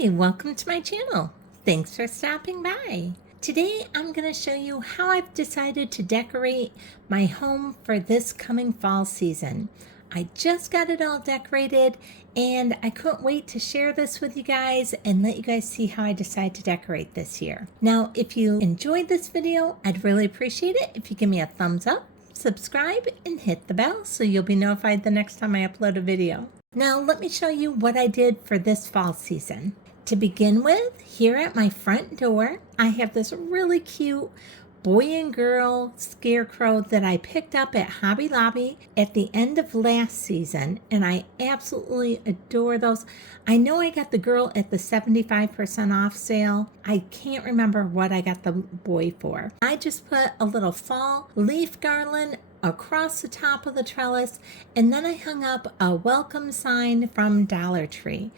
Hi, welcome to my channel. Thanks for stopping by. Today I'm going to show you how I've decided to decorate my home for this coming fall season. I just got it all decorated and I couldn't wait to share this with you guys and let you guys see how I decide to decorate this year. Now, if you enjoyed this video, I'd really appreciate it if you give me a thumbs up, subscribe, and hit the bell so you'll be notified the next time I upload a video. Now let me show you what I did for this fall season. To begin with, here at my front door, I have this really cute boy and girl scarecrow that I picked up at Hobby Lobby at the end of last season, and I absolutely adore those. I know I got the girl at the 75% off sale. I can't remember what I got the boy for. I just put a little fall leaf garland across the top of the trellis, and then I hung up a welcome sign from Dollar Tree.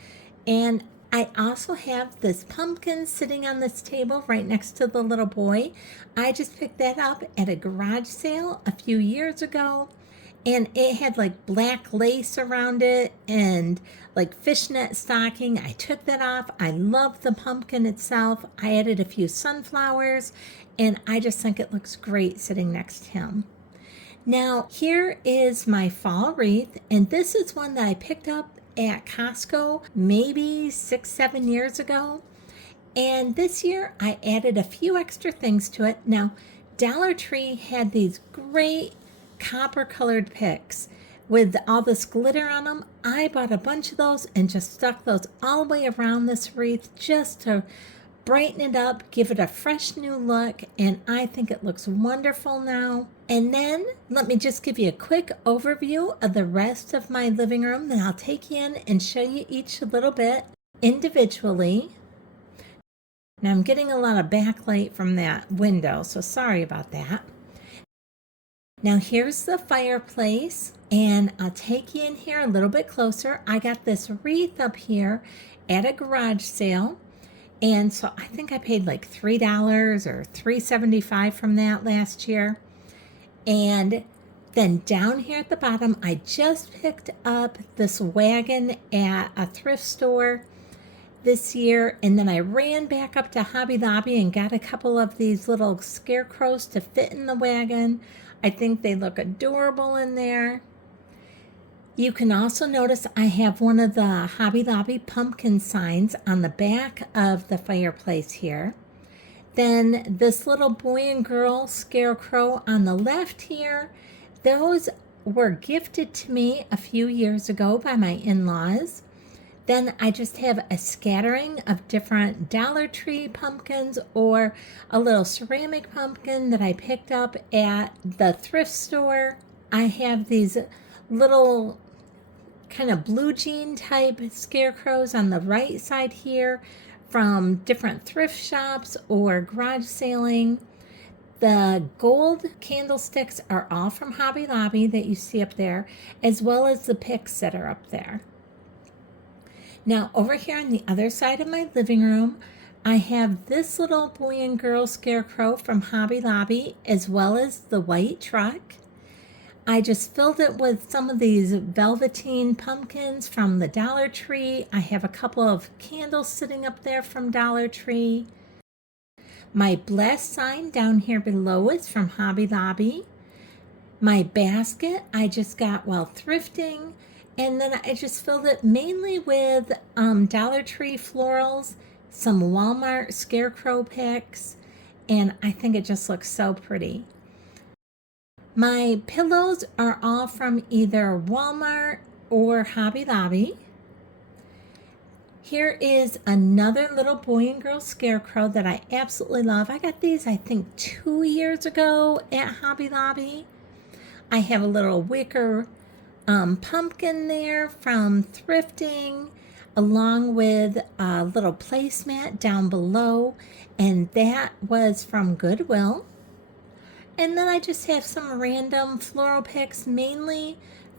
And I also have this pumpkin sitting on this table right next to the little boy. I just picked that up at a garage sale a few years ago, and it had like black lace around it and like fishnet stocking. I took that off. I love the pumpkin itself. I added a few sunflowers, and I just think it looks great sitting next to him. Now, here is my fall wreath, and this is one that I picked up at Costco maybe 6-7 years ago. And this year I added a few extra things to it. Now, Dollar Tree had these great copper colored picks with all this glitter on them. I bought a bunch of those and just stuck those all the way around this wreath just to brighten it up, give it a fresh new look, and I think it looks wonderful now. And then let me just give you a quick overview of the rest of my living room, then I'll take you in and show you each a little bit individually. Now I'm getting a lot of backlight from that window, so sorry about that. Now here's the fireplace, and I'll take you in here a little bit closer. I got this wreath up here at a garage sale. And so I think I paid like $3 or $3.75 from that last year. And then down here at the bottom, I just picked up this wagon at a thrift store this year. And then I ran back up to Hobby Lobby and got a couple of these little scarecrows to fit in the wagon. I think they look adorable in there. You can also notice I have one of the Hobby Lobby pumpkin signs on the back of the fireplace here. Then this little boy and girl scarecrow on the left here, those were gifted to me a few years ago by my in-laws. Then I just have a scattering of different Dollar Tree pumpkins or a little ceramic pumpkin that I picked up at the thrift store. I have these little kind of blue jean type scarecrows on the right side here from different thrift shops or garage sailing. The gold candlesticks are all from Hobby Lobby that you see up there, as well as the picks that are up there. Now over here on the other side of my living room, I have this little boy and girl scarecrow from Hobby Lobby, as well as the white truck. I just filled it with some of these velveteen pumpkins from the Dollar Tree. I have a couple of candles sitting up there from Dollar Tree. My bless sign down here below is from Hobby Lobby. My basket I just got while thrifting, and then I just filled it mainly with Dollar Tree florals, some Walmart scarecrow picks, and I think it just looks so pretty. My pillows are all from either Walmart or Hobby Lobby. Here is another little boy and girl scarecrow that I absolutely love. I got these, I think, 2 years ago at Hobby Lobby. I have a little wicker pumpkin there from thrifting, along with a little placemat down below, and that was from Goodwill. And then I just have some random floral picks, mainly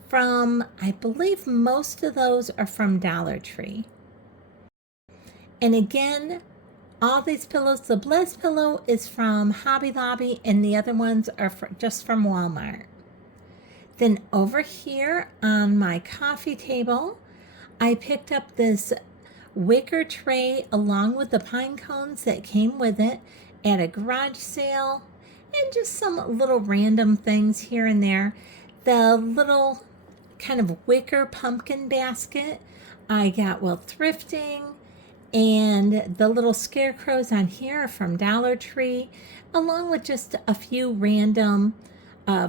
from, I believe most of those are from Dollar Tree. And again, all these pillows, the Bless pillow is from Hobby Lobby and the other ones are just from Walmart. Then over here on my coffee table, I picked up this wicker tray along with the pine cones that came with it at a garage sale, and just some little random things here and there. The little kind of wicker pumpkin basket I got while thrifting, and the little scarecrows on here are from Dollar Tree, along with just a few random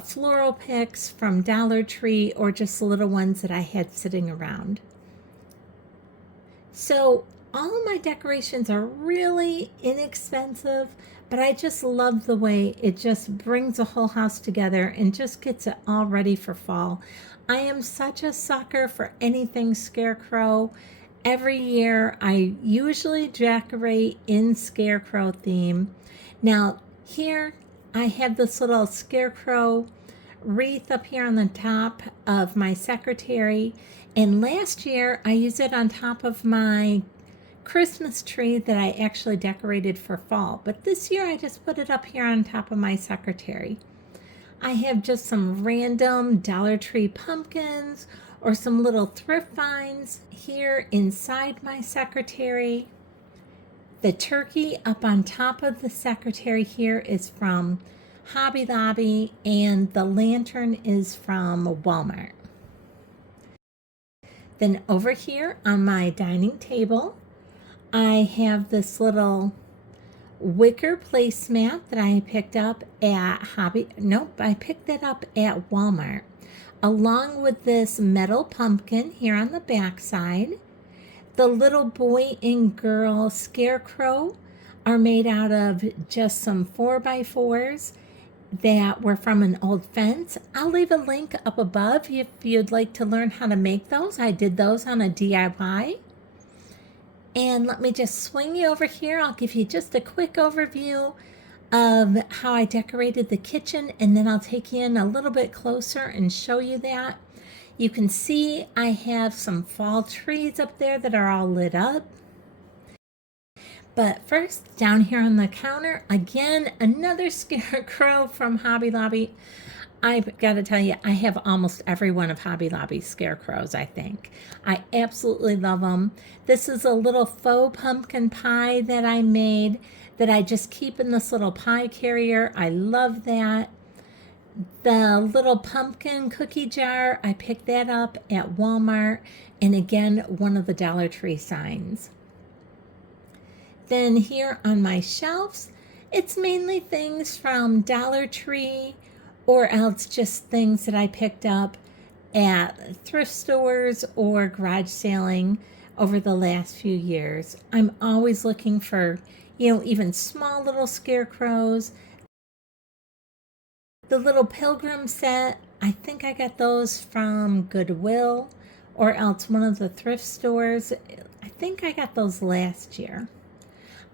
floral picks from Dollar Tree, or just little ones that I had sitting around. So all of my decorations are really inexpensive, but I just love the way it just brings the whole house together and just gets it all ready for fall. I am such a sucker for anything scarecrow. Every year I usually decorate in scarecrow theme. Now here I have this little scarecrow wreath up here on the top of my secretary, and last year I used it on top of my Christmas tree that I actually decorated for fall, but this year I just put it up here on top of my secretary. I have just some random Dollar Tree pumpkins or some little thrift finds here inside my secretary. The turkey up on top of the secretary here is from Hobby Lobby, and the lantern is from Walmart. Then over here on my dining table, I have this little wicker placemat that I picked up at I picked it up at Walmart, along with this metal pumpkin here on the back side. The little boy and girl scarecrow are made out of just some 4x4s that were from an old fence. I'll leave a link up above if you'd like to learn how to make those. I did those on a DIY. And let me just swing you over here. I'll give you just a quick overview of how I decorated the kitchen, and then I'll take you in a little bit closer and show you that. You can see I have some fall trees up there that are all lit up. But first, down here on the counter, again, another scarecrow from Hobby Lobby. I've got to tell you, I have almost every one of Hobby Lobby's scarecrows, I think. I absolutely love them. This is a little faux pumpkin pie that I made that I just keep in this little pie carrier. I love that. The little pumpkin cookie jar, I picked that up at Walmart, and again, one of the Dollar Tree signs. Then here on my shelves, it's mainly things from Dollar Tree, or else just things that I picked up at thrift stores or garage sailing over the last few years. I'm always looking for, even small little scarecrows. The little pilgrim set, I think I got those from Goodwill or else one of the thrift stores. I think I got those last year.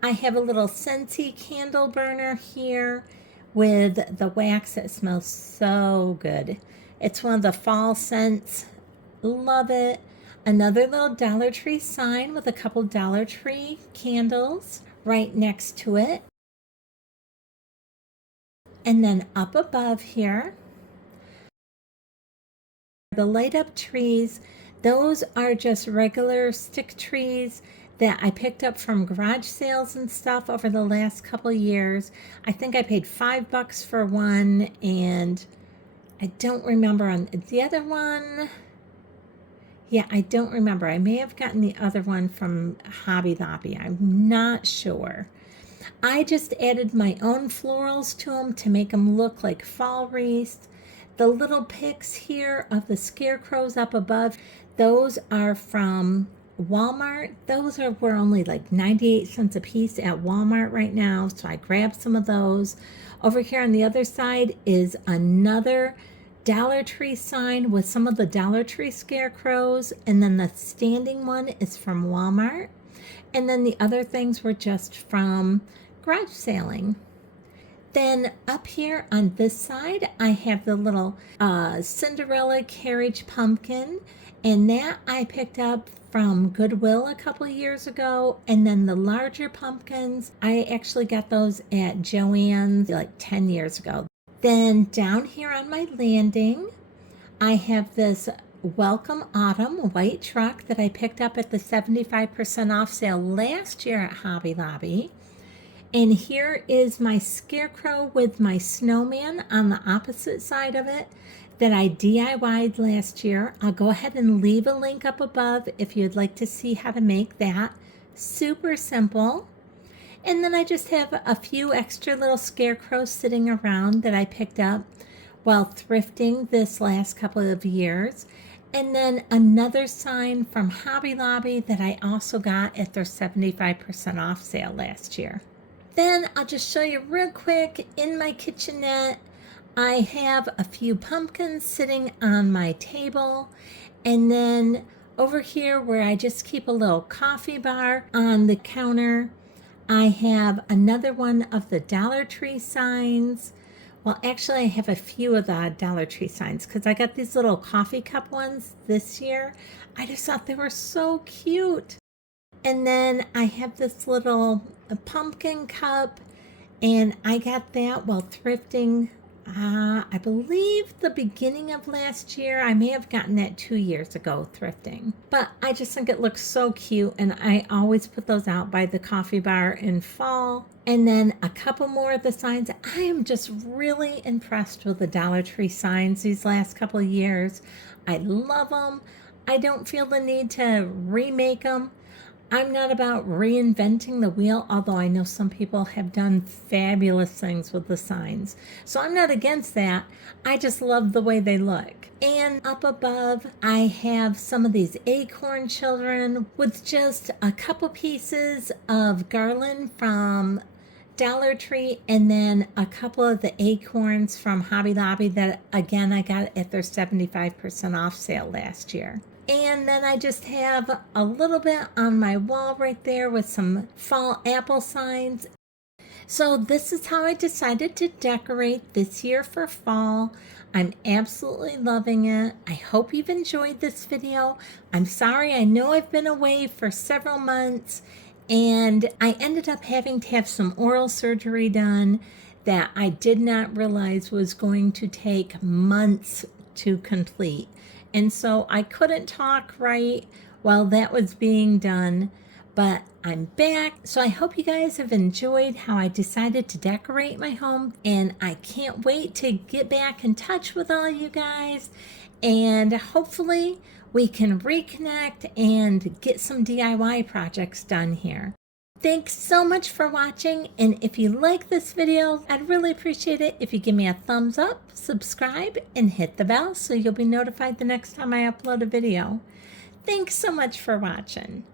I have a little Scentsy candle burner here with the wax that smells so good. It's one of the fall scents. Love it. Another little Dollar Tree sign with a couple Dollar Tree candles right next to it. And then up above here, the light up trees, those are just regular stick trees that I picked up from garage sales and stuff over the last couple years. I think I paid $5 for one, and I don't remember on the other one. Yeah, I don't remember. I may have gotten the other one from Hobby Lobby. I'm not sure. I just added my own florals to them to make them look like fall wreaths. The little pics here of the scarecrows up above, those are from Walmart. Those were only like 98 cents a piece at Walmart right now, so I grabbed some of those. Over here on the other side is another Dollar Tree sign with some of the Dollar Tree scarecrows, and then the standing one is from Walmart, and then the other things were just from garage sailing. Then up here on this side, I have the little Cinderella carriage pumpkin, and that I picked up from Goodwill a couple of years ago. And then the larger pumpkins, I actually got those at Joann's like 10 years ago. Then down here on my landing, I have this Welcome Autumn white truck that I picked up at the 75% off sale last year at Hobby Lobby. And here is my scarecrow with my snowman on the opposite side of it that I DIY'd last year. I'll go ahead and leave a link up above if you'd like to see how to make that. Super simple. And then I just have a few extra little scarecrows sitting around that I picked up while thrifting this last couple of years. And then another sign from Hobby Lobby that I also got at their 75% off sale last year. Then I'll just show you real quick in my kitchenette. I have a few pumpkins sitting on my table. And then over here where I just keep a little coffee bar on the counter, I have another one of the Dollar Tree signs. Well, actually, I have a few of the Dollar Tree signs because I got these little coffee cup ones this year. I just thought they were so cute. And then I have this little pumpkin cup, and I got that while thrifting. I believe the beginning of last year. I may have gotten that 2 years ago thrifting. But I just think it looks so cute, and I always put those out by the coffee bar in fall. And then a couple more of the signs. I am just really impressed with the Dollar Tree signs these last couple of years. I love them. I don't feel the need to remake them. I'm not about reinventing the wheel, although I know some people have done fabulous things with the signs. So I'm not against that. I just love the way they look. And up above, I have some of these acorn children with just a couple pieces of garland from Dollar Tree, and then a couple of the acorns from Hobby Lobby that, again, I got at their 75% off sale last year. And then I just have a little bit on my wall right there with some fall apple signs. So this is how I decided to decorate this year for fall. I'm absolutely loving it. I hope you've enjoyed this video. I'm sorry, I know I've been away for several months, and I ended up having to have some oral surgery done that I did not realize was going to take months to complete. And so I couldn't talk right while that was being done, but I'm back. So I hope you guys have enjoyed how I decided to decorate my home, and I can't wait to get back in touch with all you guys, and hopefully we can reconnect and get some DIY projects done here. Thanks so much for watching, and if you like this video, I'd really appreciate it if you give me a thumbs up, subscribe, and hit the bell so you'll be notified the next time I upload a video. Thanks so much for watching.